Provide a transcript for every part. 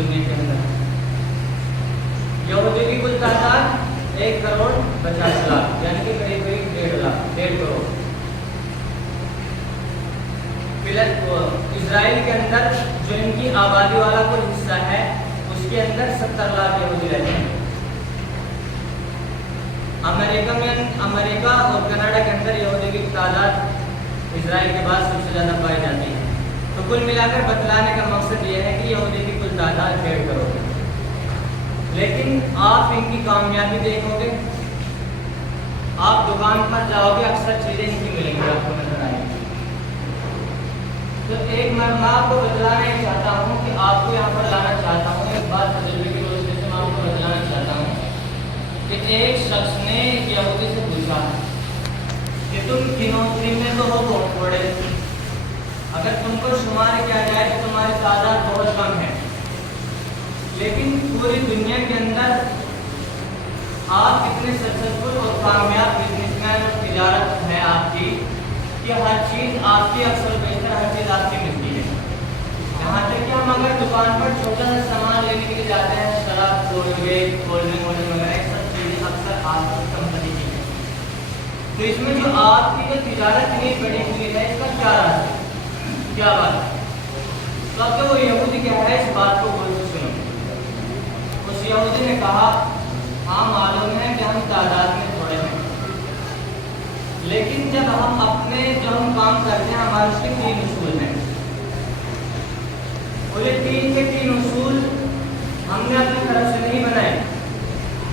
دنیا کے اندر. یہودی کی کل تعداد 1,50,00,000 یعنی کہ قریب 1.5 کروڑ. اسرائیل کے اندر جو ان کی آبادی والا کل حصہ ہے اس کے اندر 70 لاکھ یہودی رہتے ہیں. امریکہ اور کینیڈا کے اندر یہودی کی تعداد اسرائیل کے بعد سب سے زیادہ پائی جاتی ہے. تو کل ملا کر بتلانے کا مقصد یہ ہے کہ یہودی کی کل تعداد 1.5 کروڑ ہے. لیکن آپ ان کی کامیابی دیکھو گے, آپ دکان پر جاؤ گے اکثر چیزیں ان کی ملیں گی, آپ کو نظر آئیں گی. تو ایک میں آپ کو بتلانا یہ چاہتا ہوں کہ آپ کو یہاں پر لانا چاہتا ہوں, ایک بات تجربے کی وجہ سے میں آپ کو بتلانا چاہتا ہوں کہ ایک شخص نے یہودی سے پوچھا کہ تم گنوتری میں تو ہو بہت بڑے, اگر تم کو شمار کیا جائے تو تمہاری تعداد بہت کم ہے, لیکن پوری دنیا کے اندر آپ اتنے سکسیسفل اور کامیاب بزنس مین اور تجارت ہے آپ کی کہ ہر چیز آپ کی اکثر بیشتر ہر چیز آپ کی ملتی ہے. یہاں تک کہ ہم اگر دکان پر چھوٹا سا سامان لینے کے لیے جاتے ہیں, شراب, کولڈ ڈرنک وغیرہ سب چیزیں اکثر آپ کی کمپنی کی ہیں. تو اس میں جو آپ کی جو تجارت اتنی بڑی ہوئی ہے اس کا کیا راز ہے, کیا بات ہے؟ تو اب تو وہ یہودی کہہ رہا ہے اس بات کو غور سے سنو. اس یہودی نے کہا ہاں معلوم ہے کہ ہم تعداد میں تھوڑے ہیں, لیکن جب ہم کام کرتے ہیں ہمارے اس کے 3 اصول ہیں. اور یہ 3 کے 3 اصول ہم نے اپنی طرف سے نہیں بنائے,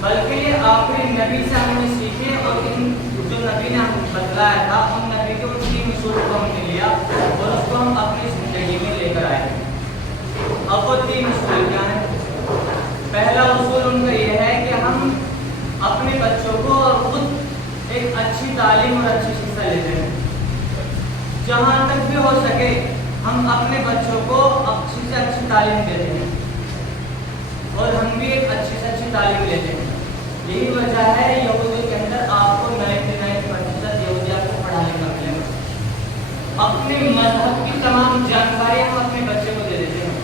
بلکہ یہ آخری نبی سے ہم نے سیکھے, اور ان جو نبی نے ہم بتلایا تھا ان نبی کے 3 اصول کو ہم نے لیا اور اس کو ہم اپنی زندگی میں لے کر آئے. اب وہ 3 اصول کیا ہیں؟ پہلا اصول ان کا یہ ہے کہ ہم اپنے بچوں کو اور خود ایک اچھی تعلیم اور اچھی شکشا لیتے ہیں. جہاں تک بھی ہو سکے ہم اپنے بچوں کو اچھی سے اچھی تعلیم دیتے ہیں, اور ہم بھی ایک اچھی سے اچھی تعلیم لیتے ہیں. یہی وجہ ہے یہودیوں کے اندر آپ کو 99% یہودی آپ کو پڑھا لکھا ملے گا. اپنے مذہب کی تمام جانکاری ہم اپنے بچے کو دے دیتے ہیں.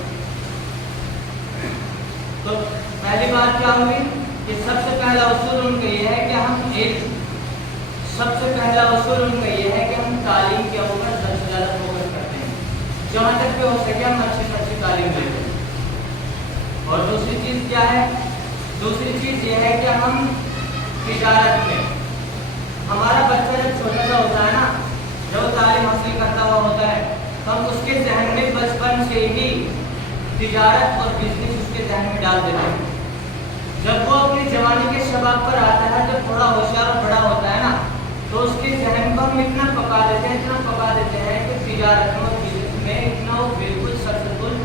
تو پہلی بات کیا ہوئی کہ سب سے پہلا اصول ان کا یہ ہے کہ ہم تعلیم کے اوپر سب سے زیادہ فوکس کرتے ہیں. جہاں تک بھی ہو سکے ہم اچھی سے اچھی تعلیم لیتے ہیں. اور دوسری چیز کیا ہے؟ دوسری چیز یہ ہے کہ ہم تجارت میں, ہمارا بچہ جب چھوٹا سا ہوتا ہے نا, جب تعلیم حاصل کرتا ہوا ہوتا ہے, تو ہم اس کے ذہن میں بچپن سے ہی تجارت اور بزنس اس کے ذہن میں ڈال دیتے ہیں. جب وہ اپنی جوانی کے شباب پر آتا ہے, جب تھوڑا ہوشیار اور بڑا ہوتا ہے نا, تو اس کے ذہن کو ہم اتنا پکا دیتے ہیں کہ تجارت میں اور بزنس میں اتنا وہ بالکل سکسیسفل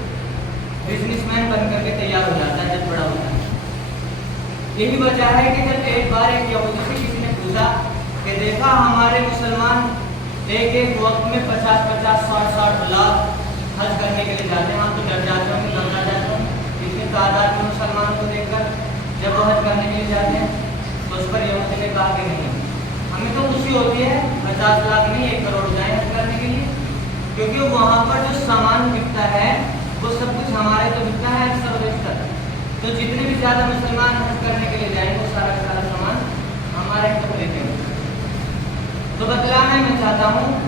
بزنس مین بن کر کے تیار ہو جاتا ہے جب بڑا ہوتا ہے. یہی وجہ ہے کہ جب ایک بار ایک یہودی سے کسی نے پوچھا کہ دیکھا ہمارے مسلمان ایک وقت میں 50-60 لاکھ حج کرنے کے لیے جاتے ہیں, ہم تو ڈر جاتے ہوں, گھبرا جاتے ہوں اتنی تعداد میں مسلمان کو دیکھ کر. جب وہ حج کرنے کے لیے جاتے ہیں تو اس پر یہودی نے کہا کہ نہیں, ہمیں تو خوشی ہوتی ہے 50 لاکھ نہیں 1 کروڑ جائیں حج کرنے کے لیے, کیونکہ وہاں پر جو سامان بکتا ہے وہ سب کچھ ہمارے تو بکتا ہے اکثر و بیشتر. تو جتنے بھی زیادہ مسلمان حج کرنے کے لیے جائیں وہ سارا سامان ہمارے تو لیتے ہیں. تو بتلانا میں چاہتا ہوں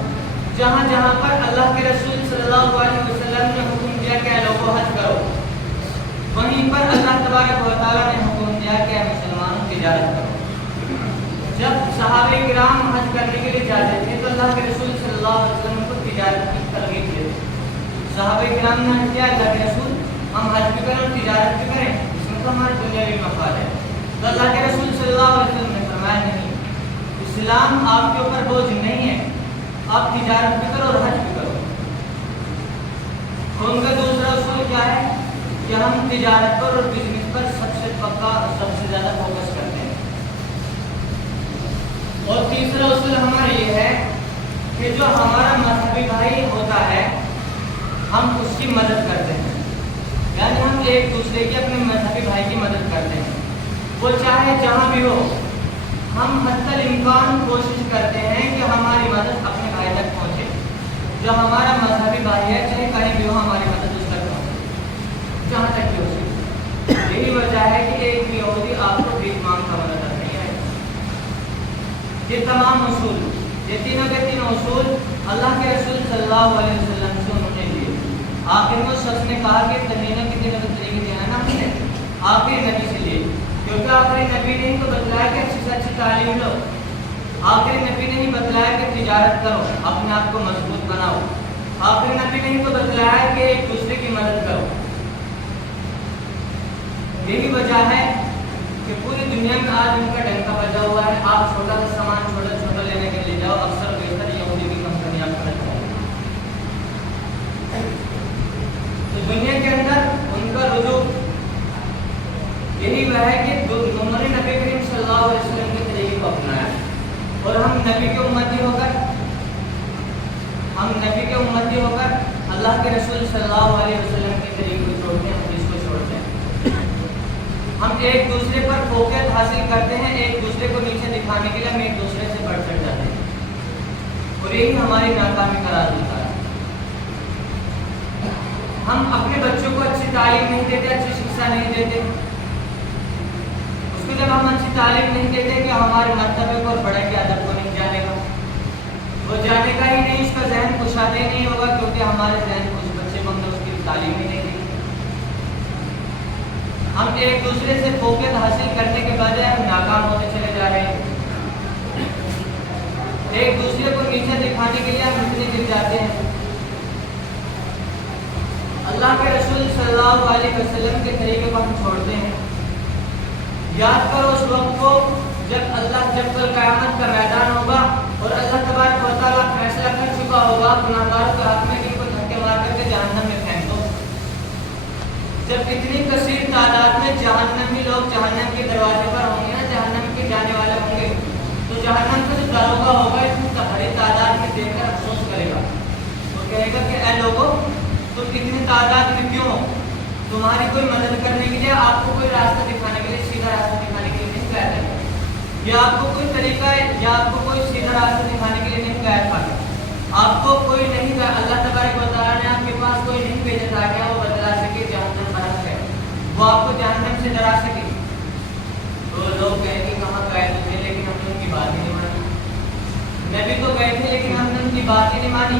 جہاں جہاں پر اللہ کے رسول صلی اللہ علیہ وسلم نے حکم دیا کہ لوگوں حج کرو, وہیں پر اللہ تبارک و تعالیٰ نے حکم دیا کہ مسلمانوں تجارت کرو. جب صحابہ کرام حج کرنے کے لیے جاتے تھے تو اللہ کے رسول صلی اللہ علیہ وسلم کو تجارت کی ترغیب دیتے. صحابہ کرام نے حج کیا, اللہ کے رسول ہم حج بھی کریں اور تجارت بھی کریں, اس میں تو ہمارا دنیاوی مفاد ہے. تو اللہ کے رسول صلی اللہ علیہ وسلم نے فرمایا نہیں, اسلام آپ کے اوپر بوجھ نہیں ہے, آپ تجارت بھی کرو اور حج بھی کرو. تو ان کا دوسرا اصول کیا ہے کہ ہم تجارت پر اور بزنس پر سب سے پکا سب سے زیادہ فوکس کرتے ہیں. اور تیسرا اصول ہمارا یہ ہے کہ جو ہمارا مذہبی بھائی ہوتا ہے ہم اس کی مدد کرتے ہیں. یعنی ہم ایک دوسرے کی اپنے مذہبی بھائی کی مدد کرتے ہیں, وہ چاہے جہاں بھی ہو. ہم حتی الامکان کوشش کرتے ہیں کہ ہماری مدد اپنے بھائی تک پہنچے. جو ہمارا مذہبی بھائی ہے چاہے کہیں بھی ہو ہماری مدد اس تک پہنچے جہاں تک بھی ہو. یہ تمام اصول، یہ تینوں کے تینوں اصول اللہ کے رسول صلی اللہ علیہ وسلم سے انہوں نے لیے۔ آخر میں اس شخص نے کہا کہ تمرینوں کے تینوں طریقے جو ہے نا ہم نے آخری نبی سے لیے، کیونکہ آخری نبی نے ہی تو بتلایا کہ اچھی سے اچھی تعلیم لو، آخری نبی نے ہی بتلایا کہ تجارت کرو، اپنے آپ کو مضبوط بناؤ، آخری نبی نے ہی تو بتلایا کہ ایک دوسرے کی مدد کرو۔ یہی وجہ ہے کہ پوری دنیا میں آج ان کا ڈنکا بجا ہوا ہے۔ آپ چھوٹا سا سامان چھوٹا لینے کے لیے جاؤ، اکثر بہتر یہودی کی کمپنیاں خرچ کریں۔ تو دنیا کے اندر ان کا رجوع یہی وہ ہے کہ انہوں نے نبی کریم صلی اللہ علیہ وسلم کے طریقے کو اپنایا، اور ہم نبی کے امتی ہو کر اللہ کے رسول صلی اللہ علیہ وسلم کے طریقے کو چھوڑتے ہیں، حدیث کو چھوڑتے ہیں۔ ہم ایک دوسرے پر فوقیت حاصل کرتے ہیں، ایک دوسرے کو نیچے دکھانے کے لیے ہم ایک دوسرے سے بڑھ چڑھ جاتے ہیں، اور یہی ہماری ناکامی قرار دیتا ہے۔ ہم اپنے بچوں کو اچھی تعلیم نہیں دیتے، اچھی شکشا نہیں دیتے، اس کو جب ہم اچھی تعلیم نہیں دیتے کہ ہمارے مرتبے کو اور بڑے کے ادب کو نہیں جانے گا، وہ جانے گا ہی نہیں، اس کا ذہن کشادہ ہی نہیں ہوگا، کیونکہ ہمارے ذہن کو اس بچے کو ہم نے اس کی تعلیم ہی نہیں دی۔ ہم ایک دوسرے سے فوقیت حاصل کرنے کے بجائے ہم ناکام ہوتے چلے جا رہے ہیں، ایک دوسرے کو نیچے دکھانے کے لیے ہم اتنے گر جاتے ہیں۔ اللہ کے رسول صلی اللہ علیہ وسلم کے طریقے کو ہم چھوڑتے ہیں۔ یاد کرو اس وقت کو جب کل قیامت کا میدان ہوگا اور اللہ تبارک و تعالیٰ فیصلہ کر چکا ہوگا گناہگاروں کے حق میں کہ ان کو دھکے مار کر کے جہنم میں پھینک دو۔ جب اتنی کثیر تعداد میں جہنمی لوگ جہنم کے دروازے پر ہوں گے نا، جہنم کے جانے والے ہوں گے، تو جہنم کا جو داروغہ ہوگا اتنی بڑی تعداد میں دیکھ کر افسوس کرے گا، وہ کہے گا کہ اے لوگوں تم اتنی تعداد میں کیوں ہو؟ تمہاری کوئی مدد کرنے کے لیے، آپ کو کوئی راستہ دکھانے کے لیے، سیدھا راستہ دکھانے کے لیے نہیں گیا تھا، یا آپ کو کوئی طریقہ ہے، یا آپ کو کوئی سیدھا راستہ دکھانے کے لیے نہیں گیا تھا، آپ کو کوئی نہیں گیا، اللہ تبارک و تعالیٰ نے آپ کے پاس کوئی نہیں بھیجا تھا کہ وہ بتلا سکے جہنم برحق ہے، وہ آپ کو جہنم سے ڈرا سکے۔ تو لوگ کہیں گے کہاں گئے تھے، لیکن ہم نے ان کی بات ہی نہیں مانی، نبی تو گئے تھے لیکن ہم نے ان کی بات ہی نہیں مانی،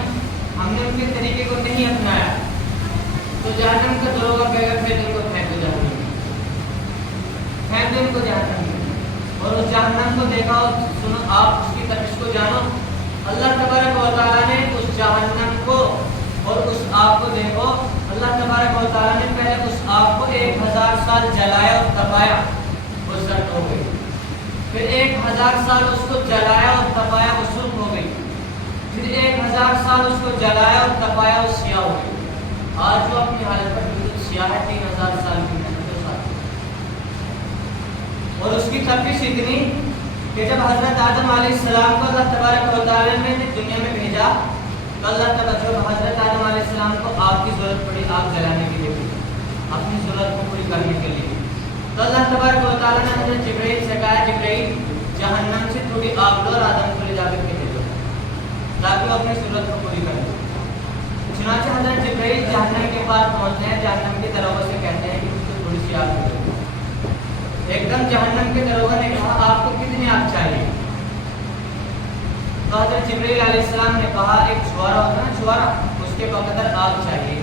ہم نے ان کے طریقے کو نہیں اپنایا، تو جہنم کا دروغہ کہے گا پھر ان کو پھینک دو جہنم میں، پھینک دو ان کو جہنم میں، اور اس جہنم کو دیکھا اور سنو، آپ اس کی تفصیل کو جانو۔ اللہ تبارک و تعالیٰ نے اس جہنم کو اور اس آگ کو دیکھو، اللہ تبارک و تعالیٰ نے پہلے اس آگ کو 1000 سال جلایا اور تپایا، وہ سرد ہو گئی، پھر 1000 سال اس کو جلایا اور تپایا، وہ سرخ ہو گئی، پھر 1000 سال اس کو جلایا اور تپایا، وہ سیاہ ہو گئی۔ آج جو اپنی حالت پر بالکل سیاہ ہے 3000 سال کی محنت کے ساتھ، اور اس کی تپش اتنی کہ جب حضرت آدم علیہ السلام کو اللہ تبارک و تعالیٰ نے دنیا میں بھیجا تو اللہ تبارک و حضرت آدم علیہ السلام کو آگ کی ضرورت پڑی، آگ جلانے کے لیے، اپنی ضرورت کو پوری کرنے کے لیے، تو اللہ تبارک و تعالیٰ نے حضرت جبرائیل سے کہا جبرائیل جہنم سے تھوڑی آگ لو اور آدم کو لے جا کر کے دے دو تاکہ وہ اپنی ضرورت کو پوری کر دے۔ چنانچہ حضرت جبرائیل جہنم کے پاس پہنچتے ہیں، جہنم کے دروازے سے کہتے ہیں کہ مجھ کو تھوڑی سی آگ دے دو۔ ایک دم جہنم کے دروغہ نے کہا آپ کو کتنی آگ چاہیے؟ تو حضرت جبرائیل علیہ السلام نے کہا ایک چھوارا ہوتا ہے نا، چھوارا، اس کے بقدر آگ چاہیے۔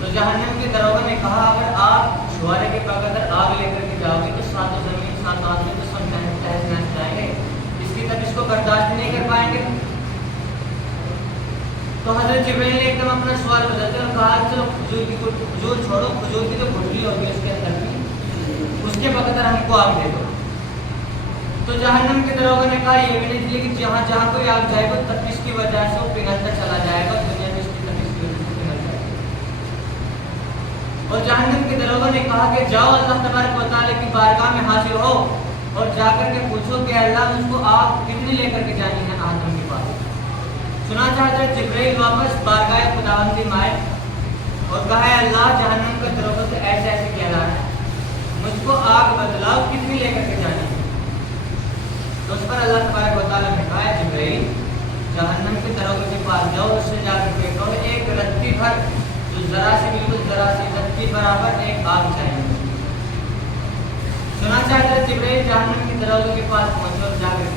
تو جہنم کے دروغہ نے کہا اگر آپ چھوارے کے بقدر آگ لے کر کے جاؤ گے تو ساتوں زمین سات آدمی تو سب تہس نہس جائیں گے، اس کی تب اس کو برداشت نہیں کر پائیں گے۔ تو حضرت جبرائیل نے ایک دم اپنا سوال بدلتے اور کہا چلو کھجور چھوڑو، کھجور کی جو گٹھلی ہوگی اس کے اندر بھی اس کے بقدر ہم کو آگ دے دو۔ تو جہنم کے دروغے نے کہا یہ بھی نہیں تھی، لیکن جہاں جہاں کوئی آگ جائے گا تپش کی وجہ سے وہ پگھلتا چلا جائے گا، دنیا میں اس کی تپش کی وجہ سے پگھل جائے گا۔ اور جہنم کے دروغے نے کہا کہ جاؤ اللہ تبارک و تعالیٰ کی بارگاہ میں حاضر ہو اور جا کر کے پوچھو کہ اللہ مجھ کو آگ کتنی لے کر کے جانی ہے آدم کے پاس۔ چنانچہ حضرت جبرائیل واپس بارگاہ خداوندی میں آئے اور کہا ہے اللہ جہنم کے دروغے سے ایسے ایسے کیا لا ہے، مجھ کو آگ بدلاؤ کتنی لے کر کے جانی ہے۔ تو اس پر اللہ تبارک و تعالیٰ نے کہا ہے جبرائیل جہنم کے دروازے کے پاس جاؤ، اس سے جا کر کے کہو ایک رتی بھر جو ذرا سی بالکل ذرا سی رتی برابر ایک آگ چاہیے۔ چنانچہ حضرت جبرائیل جہنم کے دروازے کے پاس پہنچے اور جا کر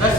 10